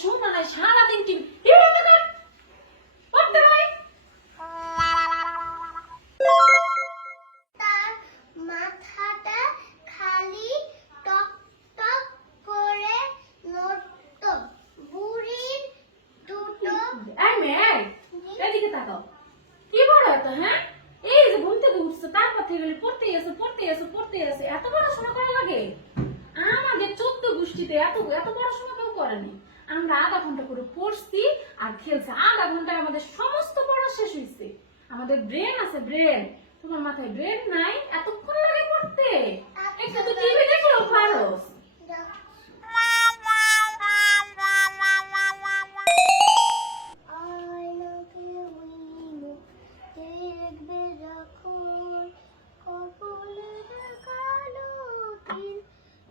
শোনা নাই, সারাদিন টিভি বন্ধ কর, পড়তে হয়। তার মাথাটা খালি টক টক করে নড়তো। বুড়ির দুটো এই মেয়ে, এদিকে তাকাও। কি বড় এত, হ্যাঁ? এই যে ঘুম থেকে উঠছে, তারপর থেকে পড়তেই আছে, এত পড়াশোনা করা লাগে? আমাদের 14 গোষ্ঠীতে এত এত পড়াশোনা কেউ করেনি। আমরা আধা ঘন্টা করে পড়ছি আর খেলছি, আধা ঘন্টায় আমাদের সমস্ত পড়া শেষ হয়েছে। আমাদের ব্রেন আছে, ব্রেন। তোমার মাথায় ব্রেন নাই, এতক্ষণ লাগে পড়তে? একটু তো টিভি দেখলেও পারো। আয়নাকে উইমুখ দেখবে যখন কপালের কালো তিল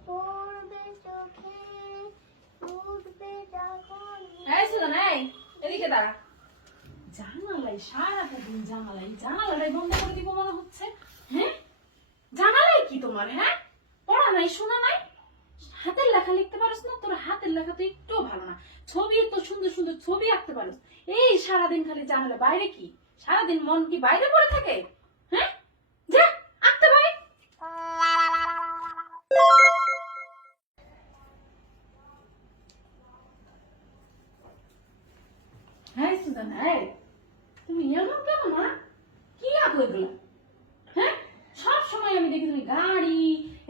পড়বে চোখে উঠবে যখন। এই সুজন, এই এদিকে দাঁড়া। জানালাই সারাটা দিন জানালাটাই বন্ধ করে দিব মনে হচ্ছে। হ্যাঁ, জানালাই কি তোমার? হ্যাঁ, পড়া নাই, শোনা নাই, হাতের লেখা লিখতে পারোস না? তোর হাতের লেখা তো একটু ভালো না। ছবি তো সুন্দর সুন্দর ছবি আঁকতে পারোস। এই সারাদিন খালি জানালা, বাইরে কি সারাদিন মন কি বাইরে পড়ে থাকে? হ্যাঁ, যা আঁকতে পারি। হ্যাঁ সুজন, এই তুমি এমন কেন না? কি আঁকো এগুলো? হ্যাঁ, সব সময় আমি দেখি তুমি গাড়ি,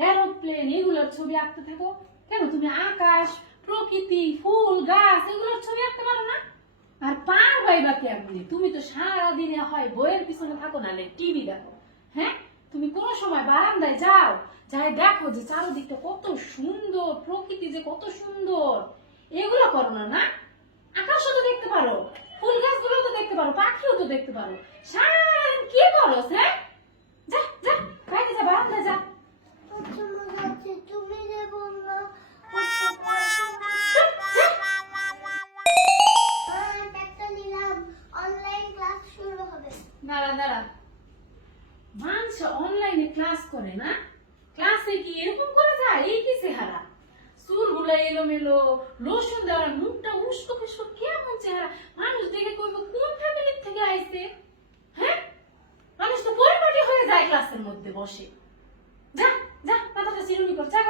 এরোপ্লেন এগুলোর ছবি আঁকতে থাকো। কেন তুমি আকাশ, প্রকৃতি, ফুল, গাছ এগুলোর ছবি আঁকতে পারো না? আর পারবাই বা কেমনি? তুমি তো সারাদিনে হয় বইয়ের পিছনে থাকো, না টিভি দেখো। হ্যাঁ, তুমি কোন সময় বারান্দায় যাও, যাই দেখো যে চারদিকটা কত সুন্দর, প্রকৃতি যে কত সুন্দর, এগুলো করো না? না, আকাশও তো দেখতে পারো, ফুল গাছগুলো তো দেখতে পারো, পাখিও তো দেখতে পারো। সারাদিন কি করো? হ্যাঁ, যা যা বাইরে যা, বারান্দায় যা। আচ্ছা মা যাচ্ছি, তুমি যে বললো একটা নিলাম, অনলাইন ক্লাস শুরু হবে। দাঁড়া দাঁড়া, মানুষ অনলাইনে ক্লাস করে না? ক্লাসে কি এরকম করে যায়? এই কি চেহারা, চুলগুলো এলোমেলো, লোশন দেওয়া, মুখটা উস্কো খুস্কো, কেমন চেহারা? মানুষ দেখে কইব কোন ফ্যামিলির থেকে আইছে? হ্যাঁ, মানুষ তো পরিপাটি হয়ে যায় ক্লাসের মধ্যে বসে। যা যা, তাড়াতাড়ি চিরুনি কর, যা।